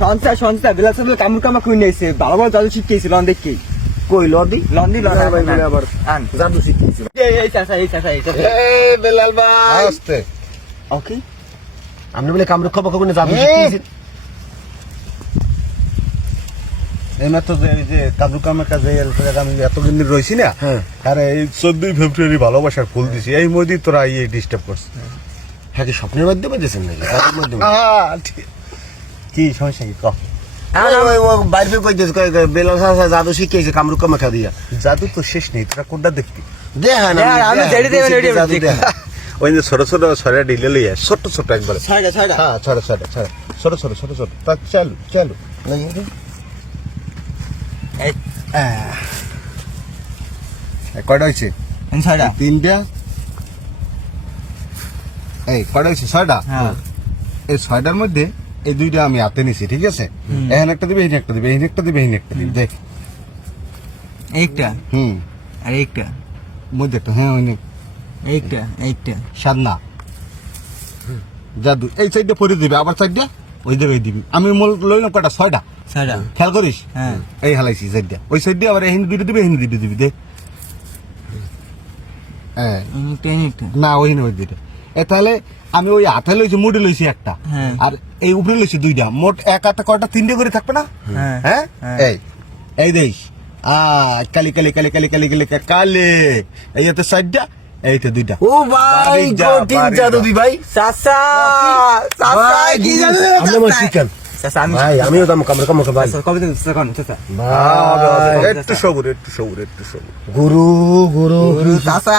সঞ্চয় বিলাস কামড় কামা খুঁজে নিয়েছে ভালো ভালো জাদু শিখিয়েছিল দেখি কই লদি লন্ডি আবার জাদু শিখিয়েছিল এই চাচা বেলাল ভাই আস্তে ওকে আপনি বলে কামরূপ খবর খবর জাদু শিখিয়েছেন এই মাত্র যে কামরূপ কামের কাজে আমি এতদিন রয়েছি না আরে এই 14 ফেব্রুয়ারি ভালোবাসার ফুল দিছি এই মধ্যে তোরা এই ডিস্টার্ব করছিস হ্যাঁ কি স্বপ্নের মাধ্যমে দিয়েছেন নাকি কাজের মাধ্যমে কি সমস্যা কি কহ বাইরে কই দিস বেলাল সাহা জাদু শিখিয়েছে কামরূপ কামে খা দিয়া জাদু তো শেষ নেই তোরা কোনটা দেখবি দেখা না আমি যেটা দেবেন ওই যে ছোট ছোট ছড়া ঢিলে লইয়া ছোট ছোট একবার ছয়টা হ্যাঁ ছড়া ছোট ছোট তা চালু কয়টা হয়েছে ছয়টা তিনটা এই কয়টা হয়েছে ছয়টা এই ছয়টার মধ্যে এই দুইটা আমি হাতে নিছি ঠিক আছে এখানে একটা দিবে এখানে একটা দিবে এখানে একটা দিবে এখানে একটা দিবে দেখ একটা আর একটা মধ্যে একটা হ্যাঁ ওই একটা সাদনা জাদু এই সাইডটা পরে দিবে আবার সাইডটা ওই দেবে দিবি আমি লইলাম কয়টা ছয়টা খেয়াল করিস এই হালাইছি সাইডটা ওই সাইডটা আবার এখানে দুটো দিবে এখানে দুটো দিবি দেখ হ্যাঁ না ওইখানে ওই দুইটা তাহলে আমি ওই হাতে লইছি মুড়ে লইছি একটা আর এই উপরে লইছি দুইটা মোট এক হাতে কয়টা তিনটে করে থাকবে না হ্যাঁ এই দেখ কালি কালি কালি কালি কালি কালি কালে এই হাতে সাইডটা এইটা দুইটা ও ভাই কঠিন জাদু দি ভাই চাচা কি জাদু আমরা শিখান চাচা ভাই আমিও দাম কামড় কামড় ভাই কবে দিন চাচা একটু সবুর গুরু চাচা